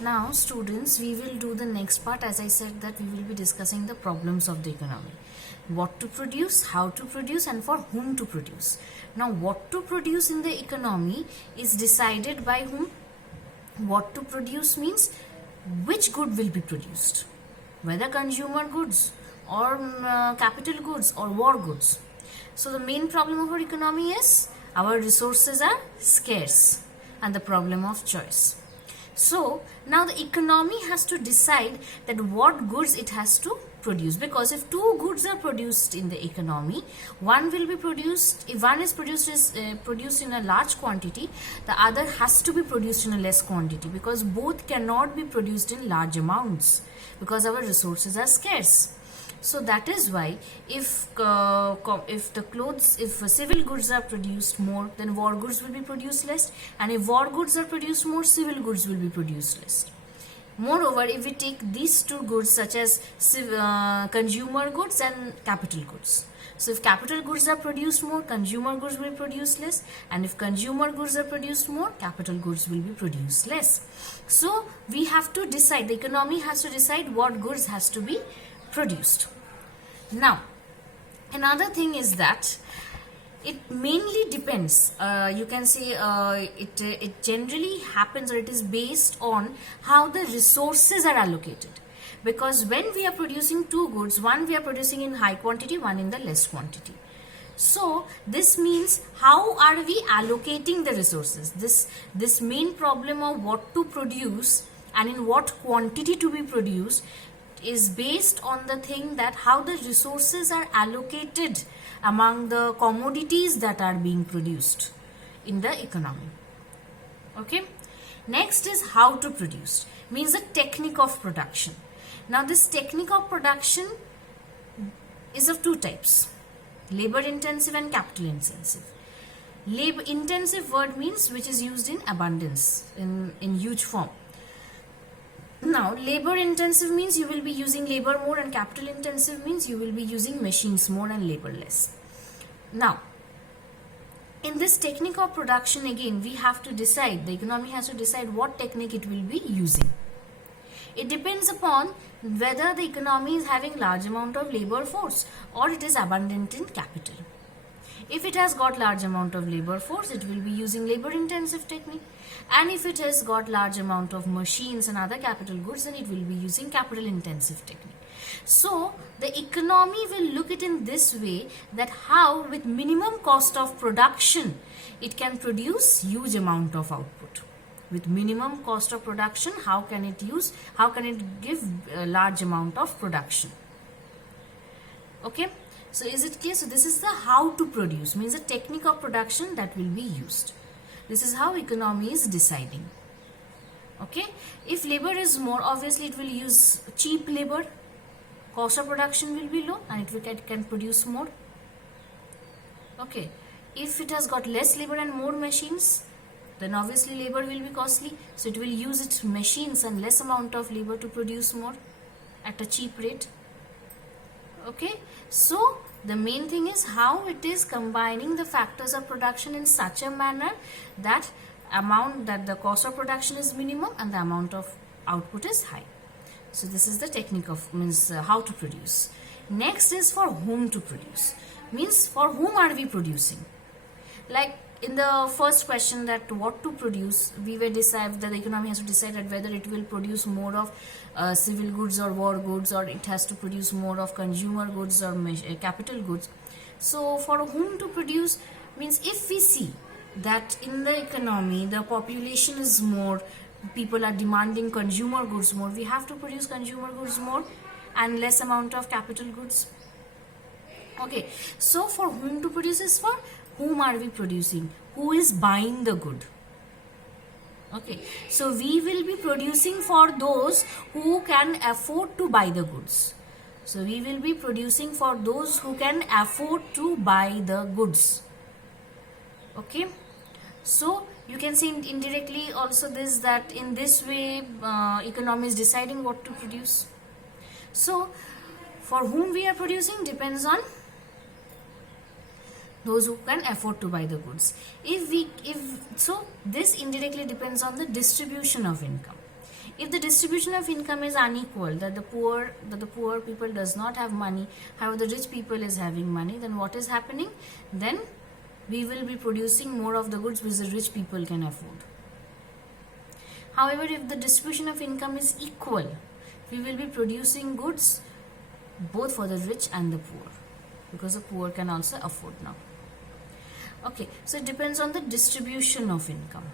Now students, we will do the next part. As I said that we will be discussing the problems of the economy. What to produce, how to produce, and for whom to produce. Now what to produce in the economy is decided by whom? What to produce means which good will be produced, whether consumer goods or capital goods or war goods. So the main problem of our economy is our resources are scarce and the problem of choice. So now the economy has to decide that what goods it has to produce, because if two goods are produced in the economy, one will be produced, if one is produced in a large quantity, the other has to be produced in a less quantity, because both cannot be produced in large amounts because our resources are scarce. So that is why if civil goods are produced more, then war goods will be produced less, and if war goods are produced more, civil goods will be produced less. Moreover, if we take these two goods such as consumer goods and capital goods, so if capital goods are produced more, consumer goods will produce less, and if consumer goods are produced more, capital goods will be produced less. So we have to decide, the economy has to decide what goods has to be produced. Now another thing is that it mainly depends, you can say it generally happens, or it is based on how the resources are allocated. Because when we are producing two goods, one we are producing in high quantity, one in the less quantity. So this means how are we allocating the resources? This main problem of what to produce and in what quantity to be produced is based on the thing that how the resources are allocated among the commodities that are being produced in the economy. Okay, next is how to produce, means the technique of production. Now this technique of production is of two types: labor intensive and capital intensive. Labor intensive word means which is used in abundance, in huge form. Now labor intensive means you will be using labor more, and capital intensive means you will be using machines more and labor less. Now in this technique of production, again we have to decide, the economy has to decide what technique it will be using. It depends upon whether the economy is having large amount of labor force or it is abundant in capital. If it has got large amount of labor force, it will be using labor intensive technique, and if it has got large amount of machines and other capital goods, then it will be using capital intensive technique. So the economy will look at in this way, that how with minimum cost of production it can produce huge amount of output. With minimum cost of production, how can it give a large amount of production? Okay, so is it clear? So this is the how to produce, means the technique of production that will be used. This is how economy is deciding. Okay, if labor is more, obviously it will use cheap labor, cost of production will be low, and it can produce more. Okay, if it has got less labor and more machines, then obviously labor will be costly, so it will use its machines and less amount of labor to produce more at a cheap rate. Okay, so the main thing is how it is combining the factors of production in such a manner that the cost of production is minimum and the amount of output is high. So this is the technique of, means how to produce. Next is for whom to produce, means for whom are we producing. Like in the first question, that what to produce, we were decided that the economy has to decide that whether it will produce more of civil goods or war goods, or it has to produce more of consumer goods or capital goods. So for whom to produce means, if we see that in the economy the population is more, people are demanding consumer goods more, we have to produce consumer goods more and less amount of capital goods. Okay, so for whom to produce is for whom are we producing, who is buying the good. Okay, so we will be producing for those who can afford to buy the goods. So we will be producing for those who can afford to buy the goods. Okay, so you can see indirectly also this, that in this way economy is deciding what to produce. So for whom we are producing depends on those who can afford to buy the goods. So this indirectly depends on the distribution of income. If the distribution of income is unequal, that the poor people does not have money, however the rich people is having money, then what is happening? Then we will be producing more of the goods which the rich people can afford. However, if the distribution of income is equal, we will be producing goods both for the rich and the poor, because the poor can also afford now. Okay, so it depends on the distribution of income.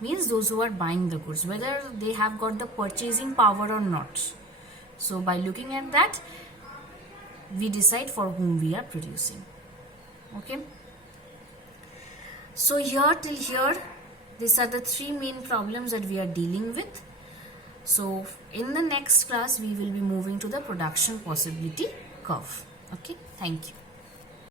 Means those who are buying the goods, whether they have got the purchasing power or not. So by looking at that, we decide for whom we are producing. Okay. So here till here, these are the three main problems that we are dealing with. So in the next class, we will be moving to the production possibility curve. Okay. Thank you.